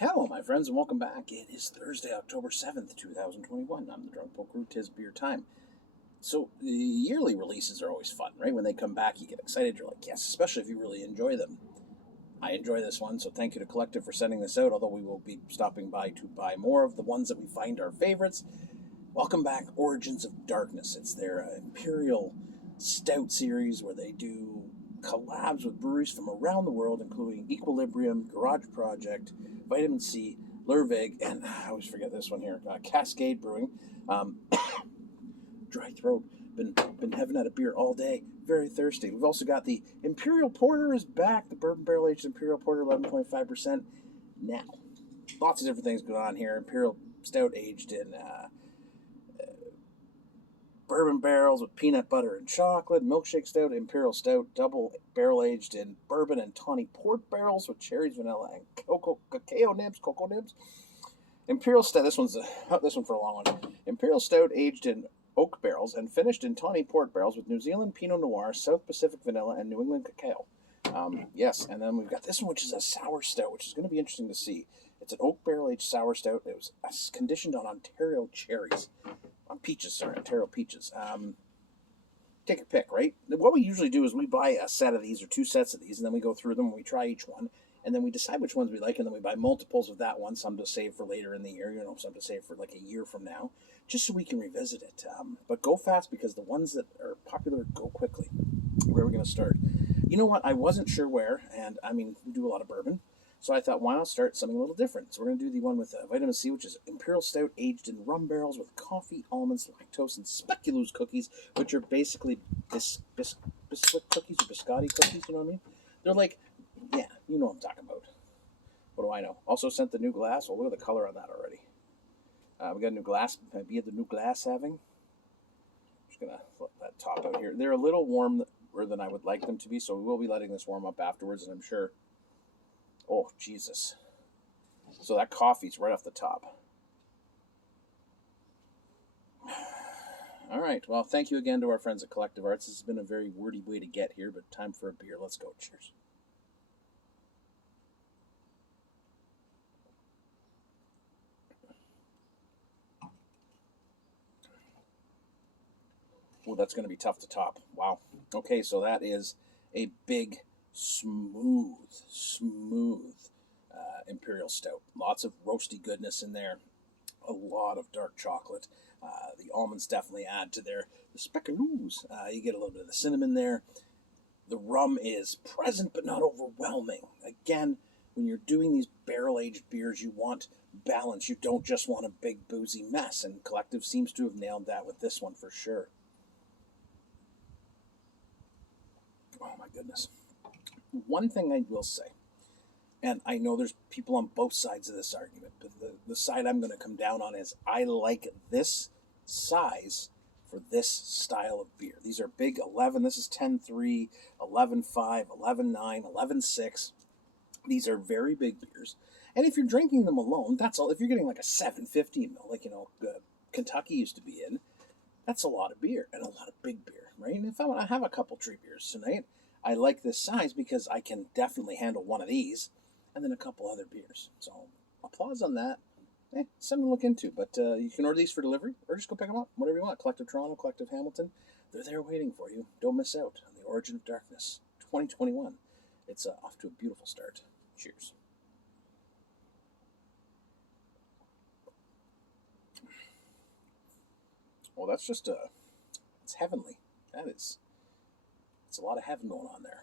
Hello, my friends, and welcome back. It is Thursday, October 7th, 2021. I'm the Drunk Poker. 'Tis beer time. So, the yearly releases are always fun, right? When they come back, you get excited. You're like, yes, especially if you really enjoy them. I enjoy this one, so thank you to Collective for sending this out, although we will be stopping by to buy more of the ones that we find our favorites. Welcome back, Origins of Darkness. It's their Imperial Stout series where they do collabs with breweries from around the world, including Equilibrium, Garage Project, Vitamin C, Lervig, and I always forget this one here, Cascade Brewing. Um, Dry throat. Been having had a beer all day. Very thirsty. We've also got the Imperial Porter is back. The bourbon barrel aged Imperial Porter, 11.5%. Now, lots of different things going on here. Imperial Stout aged in bourbon barrels with peanut butter and chocolate, milkshake stout, Imperial Stout, double barrel aged in bourbon and tawny port barrels with cherries, vanilla, and cocoa nibs. Imperial Stout. This one for a long one. Imperial Stout aged in oak barrels and finished in tawny port barrels with New Zealand Pinot Noir, South Pacific vanilla, and New England cacao. Yes, and then we've got this one, which is a sour stout, which is going to be interesting to see. It's an oak barrel aged sour stout. It was conditioned on Ontario cherries. Ontario peaches. Take your pick, right? What we usually do is we buy a set of these or two sets of these, and then we go through them and we try each one, and then we decide which ones we like, and then we buy multiples of that one, some to save for later in the year, some to save for like a year from now, just so we can revisit it. But go fast because the ones that are popular go quickly. Where are we going to start? You know what? I wasn't sure where, and I mean, we do a lot of bourbon. So I thought, why not start something a little different? So we're going to do the one with Vitamin C, which is Imperial Stout aged in rum barrels with coffee, almonds, lactose, and Speculoos cookies, which are basically biscuit cookies or biscotti cookies, you know what I mean? They're like, yeah, you know what I'm talking about. What do I know? Also sent the new glass. Well, look at the color on that already. We got a new glass. Be the new glass having. I'm just going to flip that top out here. They're a little warmer than I would like them to be, so we will be letting this warm up afterwards, and I'm sure... Oh, Jesus. So that coffee's right off the top. All right. Well, thank you again to our friends at Collective Arts. This has been a very wordy way to get here, but time for a beer. Let's go. Cheers. Oh, that's going to be tough to top. Wow. Okay, so that is a big, smooth Imperial Stout. Lots of roasty goodness in there. A lot of dark chocolate. The almonds definitely add to the Speculoos. You get a little bit of the cinnamon there. The rum is present but not overwhelming. Again, when you're doing these barrel-aged beers, you want balance. You don't just want a big boozy mess, and Collective seems to have nailed that with this one for sure. Oh my goodness. One thing I will say, and I know there's people on both sides of this argument, but the side I'm going to come down on is I like this size for this style of beer. These are big 11. This is 10.3, 11.5, 11.9, 11.6. These are very big beers. And if you're drinking them alone, that's all. If you're getting like a 750 ml, like, Kentucky used to be in, that's a lot of beer and a lot of big beer, right? And if I want to have a couple treat beers tonight, I like this size because I can definitely handle one of these and then a couple other beers. So applause on that. Something to look into. But you can order these for delivery or just go pick them up, whatever you want. Collective Toronto, Collective Hamilton. They're there waiting for you. Don't miss out on the Origin of Darkness 2021. It's off to a beautiful start. Cheers. Well, that's just it's heavenly. It's a lot of heaven going on there.